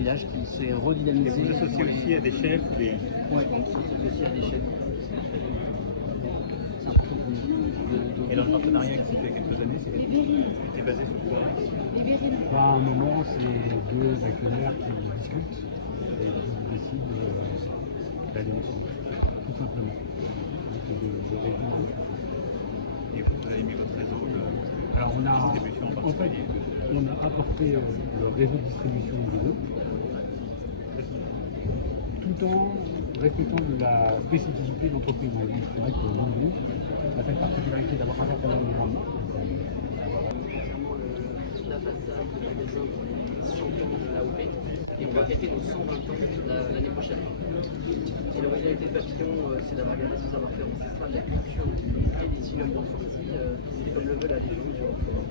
village qui s'est Et redynamisé. vous associez aussi à des chefs, Oui, on s'associe aussi à des chefs. C'est important pour nous. Et dans le partenariat qui s'est fait il y a quelques années, c'était basé sur quoi? À un moment, c'est deux actionnaires qui discutent et qui décident d'aller ensemble, tout simplement. De réduire. Et vous avez mis votre réseau de Alors distribution en en fait, particulier. on a apporté le réseau de distribution du groupe, tout en respectant la spécificité de l'entreprise. Donc, c'est vrai que le groupe a cette particularité d'avoir un certain nombre de rendements. La façade du magasin 100 ans de la OP et on va fêter nos 120 ans l'année prochaine. Et l'originalité de Papillon, c'est d'avoir gardé ce savoir-faire ancestral de la culture et des cigognes ressorties, comme le veut la légende du Roquefort,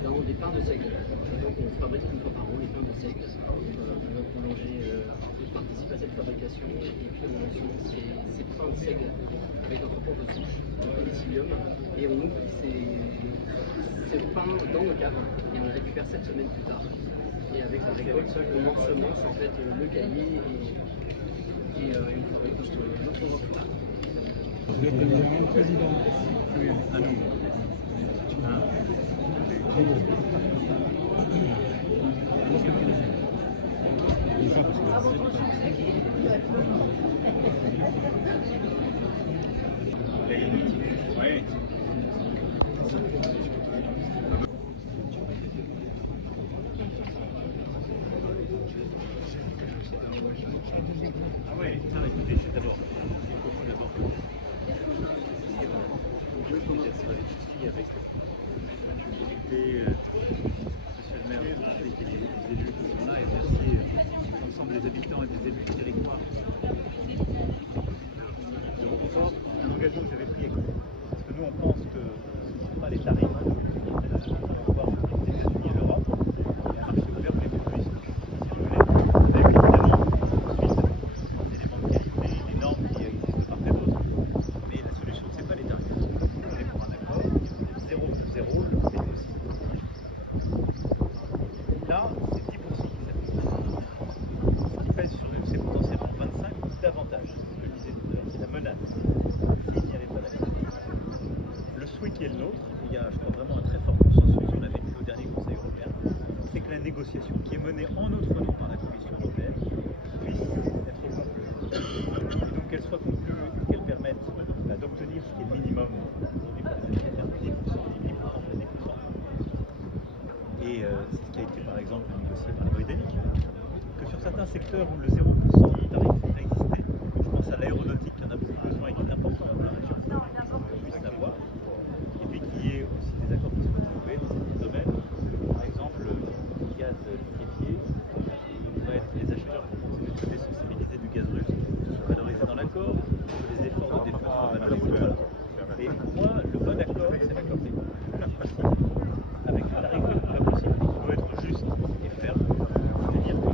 dans des pains de seigle. Et donc on fabrique une fois par an les pains de seigle. Notre boulanger participe à cette fabrication et puis on ensemble ces pains de seigle avec notre propre souche, notre pénicillium, et on oublie ces pains dans nos caves et on les récupère 7 semaines plus tard. Et avec la récolte, on ensemence en fait le cahier et une fabrique notre Roquefort. Le président. Ah non. Hein? Oui. Ah ouais, ça, écoutez, c'est d'abord. Avec monsieur le maire, avec les élus qui sont là, et merci l'ensemble des habitants et des élus du territoire. De Roquefort, un engagement que j'avais pris avec vous. Parce que nous, on pense que ce ne sont pas les tarifs qu'on va voir aux États-Unis et l'Europe, il y a un marché ouvert pour les touristes. Si vous voulez, avec évidemment ensuite des éléments de qualité, des normes qui existent de part et d'autre. Mais la solution, ce n'est pas les tarifs. On est pour un accord, 0 plus 0, le prix aussi. Là, c'est 10% qui s'applique. Ce qui pèse sur nous, c'est potentiellement 25 ou davantage. Je le disais tout à l'heure, c'est la menace. S'il n'y avait pas d'accord. Le souhait qui est le nôtre, il y a, je crois, vraiment un très fort consensus, on avait vu au dernier Conseil européen, c'est que la négociation qui est menée en notre nom par la Commission européenne puisse être conclue. Et donc qu'elle soit conclue et qu'elle permette d'obtenir ce qui est le minimum aujourd'hui pour les Américains, 10%, 10%. Et c'est ce qui a été par exemple négocié par les Britanniques, que sur certains secteurs où le 0% de tarif a existé, je pense à l'aéronautique qui en a beaucoup besoin et qui est important pour la région, qu'on puisse l'avoir, et puis qu'il y ait aussi des accords qui soient trouvés dans certains domaines, par exemple le gaz liquéfié, il devrait être les acheteurs pour continuer de se désensibiliser du gaz russe, que ce soit valorisé dans l'accord, que les efforts de défense soient valorisés. Voilà. Mais pour moi, le bon accord, c'est l'accord technique. Avec un tarif le plus possible, qui doit être juste et ferme. C'est-à-dire que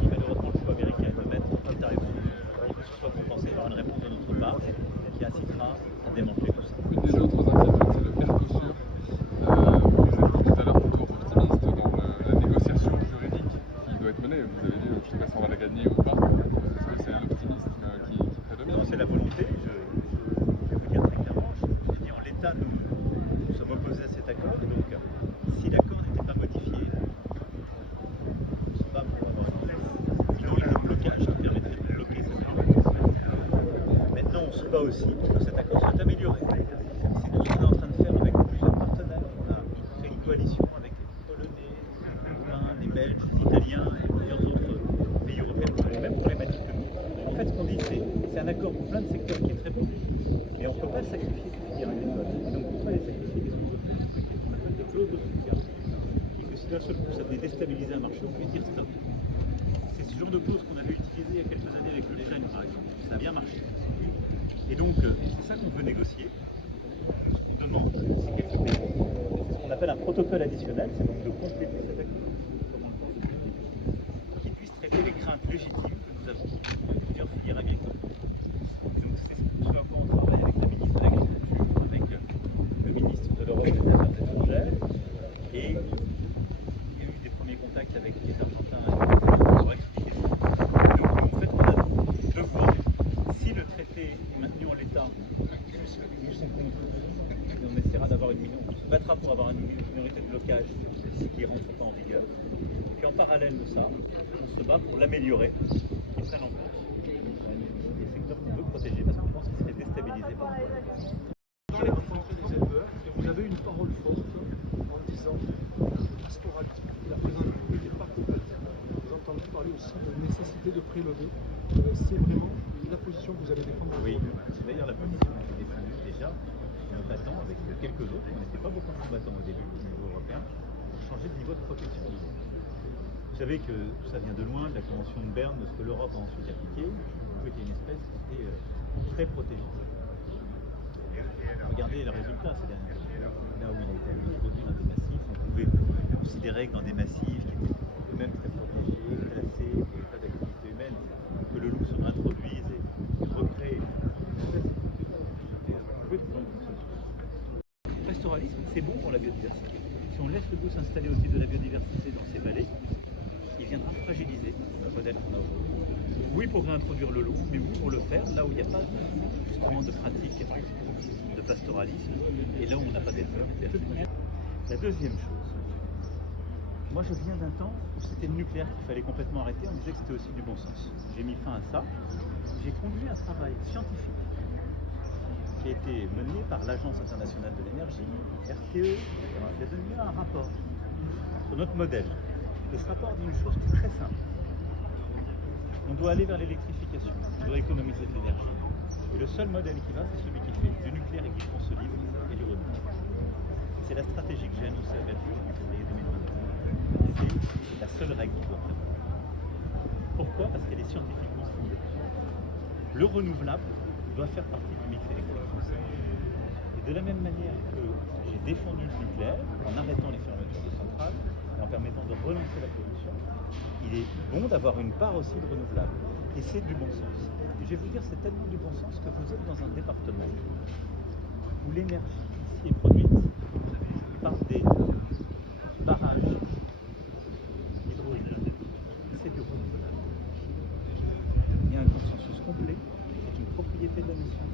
si malheureusement le choix américain est de mettre un tarif il faut que ce soit compensé par une réponse de notre part qui incitera à démanteler tout ça. Une des autres inquiétudes, c'est le Mercosur. Vous étiez tout à l'heure plutôt optimiste dans la négociation juridique qui doit être menée. Vous avez dit, je ne sais pas si on va la gagner ou pas. Est-ce que c'est un optimisme qui prédomine? Non, c'est la volonté. Je vais vous dire très clairement, j'ai dit en l'état, nous sommes opposés à cet accord. Et donc, si l'accord n'était pas modifié, je ne sais pas pour avoir une minorité de blocage qui permettrait de bloquer cet accord. Maintenant, on se bat aussi pour que cet accord soit amélioré. C'est tout ce qu'on est en train de faire avec plusieurs partenaires. On a fait une coalition avec les Polonais, les Roumains, les Belges, les Italiens et plusieurs autres pays européens qui ont les mêmes problématiques que nous. En fait, ce qu'on dit, c'est un accord pour plein de secteurs qui est très bon, mais on ne peut pas sacrifier toute filière agricole. Et donc, pourquoi les sacrifier? Qu'est-ce qu'on peut faire? On appelle de clause de soutien, qui est que si d'un seul coup ça venait déstabiliser un marché, on puisse dire stop. C'est ce genre de clause qu'on avait utilisé il y a quelques années avec l'Ukraine, par exemple. Ça a bien marché. Et donc, c'est ça qu'on veut négocier. Ce qu'on demande, c'est quelques pays. C'est ce qu'on appelle un protocole additionnel, c'est donc de compléter cet accord, comme on le pense depuis le début, qui puisse traiter les craintes légitimes que nous avons dans plusieurs filières agricoles. Et donc, c'est ce à quoi on travaille avec la ministre de l'Agriculture, avec le ministre de l'Europe et des Affaires étrangères, et il y a eu des premiers contacts avec les Argentins pour expliquer ça, on se bat pour l'améliorer, qui prenne en compte les secteurs qu'on veut protéger parce qu'on pense qu'ils seraient déstabilisés par le problème. Dans les rencontres des éleveurs, vous avez une parole forte en disant pastoralisme. La présence publique n'est pas complète. Vous entendez parler aussi de nécessité de prélever. C'est vraiment la position que vous allez défendre. Oui, c'est d'ailleurs la position que j'ai défendue déjà en battant avec quelques autres. On n'était pas beaucoup de combattants au début au niveau européen pour changer de niveau de protection. Vous savez que ça vient de loin, de la Convention de Berne, de ce que l'Europe a ensuite appliqué. Le était une espèce qui était très protégée. Regardez le résultat ces dernières années. Là où il a été introduit dans des massifs, on pouvait considérer que dans des massifs qui étaient eux-mêmes très protégés, classés pour les tas d'activités humaines, que le loup se réintroduise et recrée une espèce. Le pastoralisme, c'est bon pour la biodiversité. Si on laisse le loup s'installer au titre de la biodiversité dans ces vallées, il viendra fragiliser le modèle qu'on a aujourd'hui. Oui pour réintroduire le loup, mais oui pour le faire là où il n'y a pas justement de pratique de pastoralisme et là où on n'a pas d'éleveurs. La deuxième chose, moi je viens d'un temps où c'était le nucléaire qu'il fallait complètement arrêter, on disait que c'était aussi du bon sens. J'ai mis fin à ça, j'ai conduit un travail scientifique qui a été mené par l'Agence internationale de l'énergie, RTE, qui a donné un rapport sur notre modèle. Et ce rapport dit une chose très simple. On doit aller vers l'électrification, on doit économiser de l'énergie. Et le seul modèle qui va, c'est celui qui fait du nucléaire et qui consolide et du renouvelable. C'est la stratégie que j'ai annoncée à Belfort en février 2022. C'est la seule règle qui doit prévoir. Pourquoi? Parce qu'elle est scientifiquement fondée. Le renouvelable doit faire partie du mix électrique français. Et de la même manière que j'ai défendu le nucléaire en arrêtant les fermetures de centrales et en permettant de relancer la production, il est bon d'avoir une part aussi de renouvelable. Et c'est du bon sens. Et je vais vous dire, c'est tellement du bon sens que vous êtes dans un département où l'énergie ici est produite par des barrages hydrauliques. C'est du renouvelable. Il y a un consensus complet, c'est une propriété de la nation.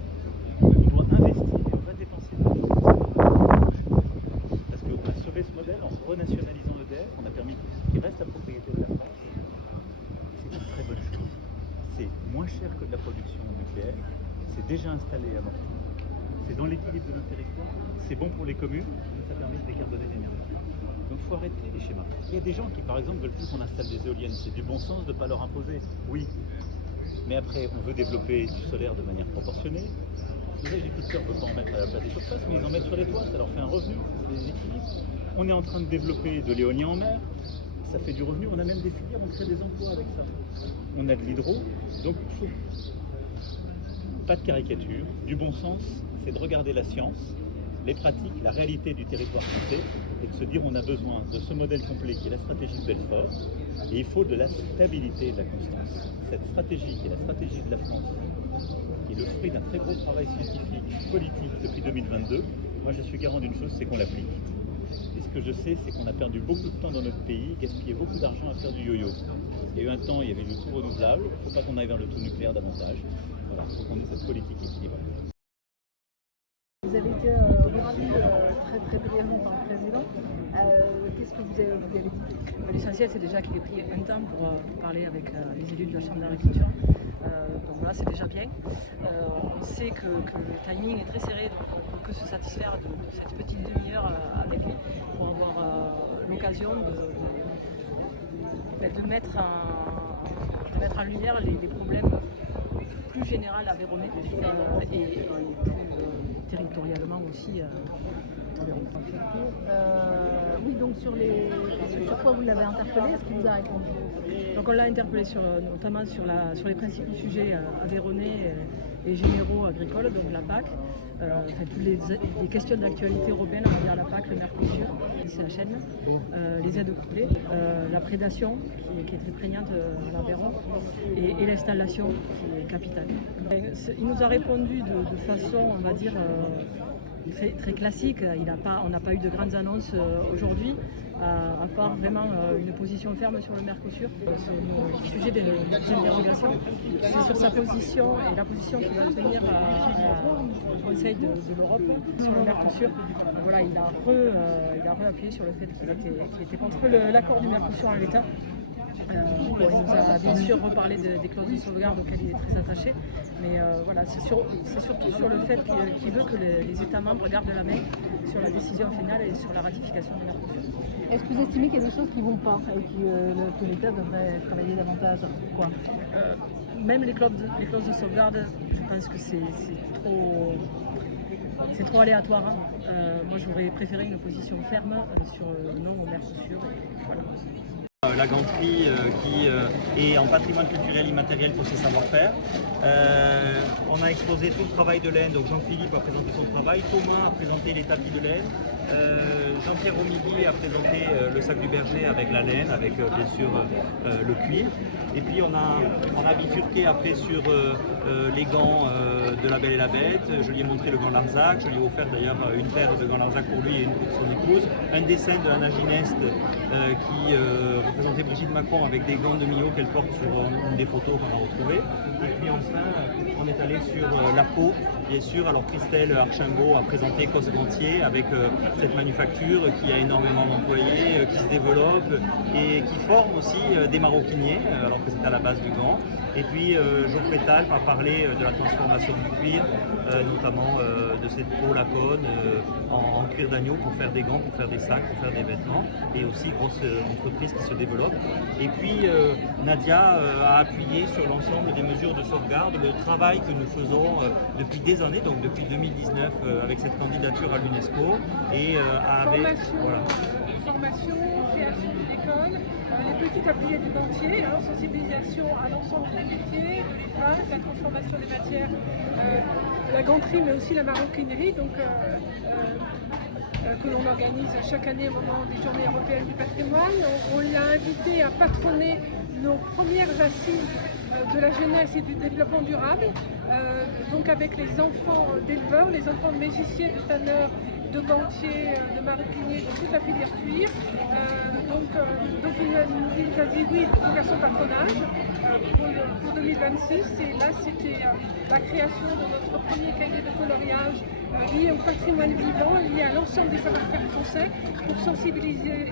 On doit investir et on va dépenser de l'argent. Parce qu'on a sauvé ce modèle en renationalisant EDF, on a permis qu'il reste la propriété de la France. C'est une très bonne chose. C'est moins cher que de la production nucléaire, c'est déjà installé à Morteau, c'est dans l'équilibre de notre territoire, c'est bon pour les communes, et ça permet de décarboner l'énergie. Donc il faut arrêter les schémas. Il y a des gens qui par exemple veulent plus qu'on installe des éoliennes, c'est du bon sens de ne pas leur imposer, oui. Mais après on veut développer du solaire de manière proportionnée. Les agriculteurs ne veulent pas en mettre à la place des surfaces, mais ils en mettent sur les toits, ça leur fait un revenu, des équilibres. On est en train de développer de l'éolien en mer. Ça fait du revenu, on a même des filières, on crée des emplois avec ça. On a de l'hydro, donc il faut pas de caricature, du bon sens, c'est de regarder la science, les pratiques, la réalité du territoire français, et de se dire on a besoin de ce modèle complet qui est la stratégie de Belfort, et il faut de la stabilité et de la constance. Cette stratégie qui est la stratégie de la France, qui est le fruit d'un très gros travail scientifique, politique depuis 2022, moi je suis garant d'une chose, c'est qu'on l'applique. Et ce que je sais, c'est qu'on a perdu beaucoup de temps dans notre pays, gaspillé beaucoup d'argent à faire du yo-yo. Il y a eu un temps, il y avait le tout renouvelable, il ne faut pas qu'on aille vers le tout nucléaire davantage. Voilà, il faut qu'on ait cette politique équilibrée. Vous avez été reçu très brièvement par le président. Qu'est-ce que vous avez dit? L'essentiel, c'est déjà qu'il ait pris un temps pour parler avec les élus de la Chambre d'agriculture. Donc voilà, c'est déjà bien. On sait que le timing est très serré, donc on ne peut que se satisfaire de cette petite demi-heure avec lui pour avoir l'occasion de mettre en lumière les problèmes plus généraux à Véronais et plus territorialement aussi. Oui, donc sur quoi vous l'avez interpellé, est-ce qu'il vous a répondu? Donc on l'a interpellé notamment sur les principaux sujets aveyronnais et généraux agricoles, donc la PAC, toutes les questions d'actualité européenne, on va dire la PAC, le Mercosur, le CHN, les aides couplées, la prédation qui est très prégnante à l'Aveyron et l'installation qui est capitale. Il nous a répondu de façon, on va dire, très classique. On n'a pas eu de grandes annonces aujourd'hui, à part vraiment une position ferme sur le Mercosur. C'est le sujet des interrogations. C'est sur sa position et la position qu'il va tenir au Conseil de l'Europe sur le Mercosur. Voilà, il a appuyé sur le fait qu'il était contre l'accord du Mercosur en l'état. Il nous a bien sûr reparlé des clauses de sauvegarde auxquelles il est très attaché, mais voilà, c'est surtout sur le fait qu'il veut que les États membres gardent la main sur la décision finale et sur la ratification du Mercosur. Est-ce que vous estimez qu'il y a des choses qui ne vont pas et que l'État devrait travailler davantage? Quoi? Même les clauses de sauvegarde, je pense que c'est trop aléatoire. Moi, j'aurais préféré une position ferme sur le non au Mercosur. Voilà. La ganterie qui est en patrimoine culturel immatériel pour ses savoir-faire. On a exposé tout le travail de laine, donc Jean-Philippe a présenté son travail, Thomas a présenté les tapis de laine, Jean-Pierre Romilly a présenté le sac du berger avec la laine, avec bien sûr le cuir. Et puis on a bifurqué après sur les gants de La Belle et la Bête. Je lui ai montré le gant Larzac, je lui ai offert d'ailleurs une paire de gants Larzac pour lui et une pour son épouse. Un dessin de la nagineste qui représentait Brigitte Macron avec des gants de Millau qu'elle porte sur une des photos qu'on a retrouvées. Et puis enfin, on est allé sur la peau, bien sûr. Alors Christelle Archambault a présenté Cos Gantier avec cette manufacture qui a énormément d'employés, qui se développe et qui forme aussi des maroquiniers, alors que c'est à la base du gant. Et puis Geoffrey Talp a parlé de la transformation du cuir, notamment de cette peau lacone en cuir d'agneau pour faire des gants, pour faire des sacs, pour faire des vêtements, et aussi grosse entreprise qui se développe. Et puis Nadia a appuyé sur l'ensemble des mesures de sauvegarde, le travail que nous faisons depuis des années, donc depuis 2019 avec cette candidature à l'UNESCO. Et avec formation, création d'une école, les petits ateliers du gantier, sensibilisation à l'ensemble des métiers, la transformation des matières, la ganterie mais aussi la maroquinerie, donc que l'on organise chaque année au moment des Journées européennes du patrimoine. On l'a invité à patronner nos premières assises de la jeunesse et du développement durable, donc avec les enfants d'éleveurs, les enfants de mégissiers, de tanneurs, de gantiers, de maroquiniers, de toute la filière cuir. Donc il nous a dit oui pour son patronage pour 2026, et là c'était la création de notre premier cahier de coloriage lié au patrimoine vivant, lié à l'ensemble des savoir-faire français pour sensibiliser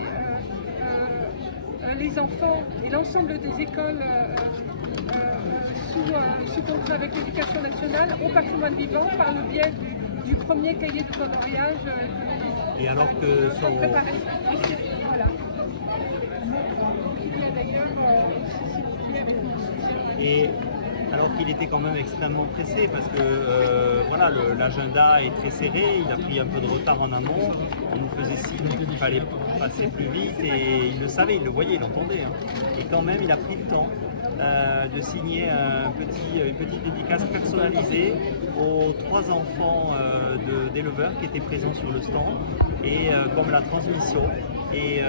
les enfants et l'ensemble des écoles sous contrat avec l'éducation nationale au patrimoine vivant par le biais du premier cahier de coloriage et alors que son... préparé. Voilà. Il a d'ailleurs et alors qu'il était quand même extrêmement pressé parce que voilà, l'agenda est très serré, il a pris un peu de retard en amont, on nous faisait signe qu'il fallait passer plus vite et il le savait, il le voyait, il l'entendait. Et quand même il a pris le temps de signer une petite dédicace personnalisée aux 3 enfants d'éleveurs qui étaient présents sur le stand et comme la transmission. Et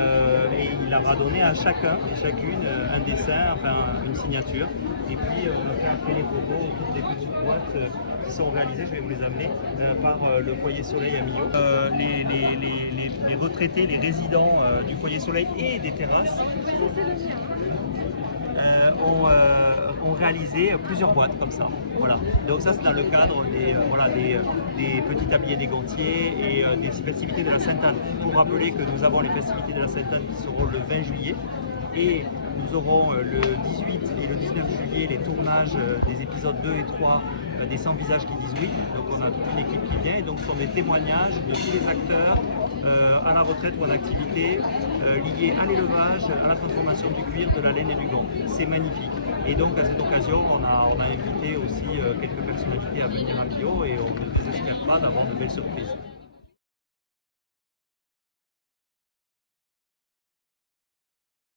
il leur a donné à chacun et chacune un dessin, enfin une signature. Et puis on a fait après les photos, toutes des petites boîtes qui sont réalisées, je vais vous les amener, par le Foyer Soleil à Millau. Les retraités, les résidents du Foyer Soleil et des terrasses ont réalisé plusieurs boîtes comme ça. Voilà. Donc ça c'est dans le cadre des petits tabliers des gantiers et des festivités de la Sainte-Anne. Pour rappeler que nous avons les festivités de la Sainte-Anne qui seront le 20 juillet et nous aurons le 18 et le 19 juillet les tournages des épisodes 2 et 3 des 100 visages qui disent oui. Donc on a toute une équipe qui vient et donc ce sont des témoignages de tous les acteurs à la retraite ou en activité liés à l'élevage, à la transformation du cuir, de la laine et du gant. C'est magnifique. Et donc à cette occasion, on a invité aussi quelques personnalités à venir à Millau et on ne désespère pas d'avoir de belles surprises.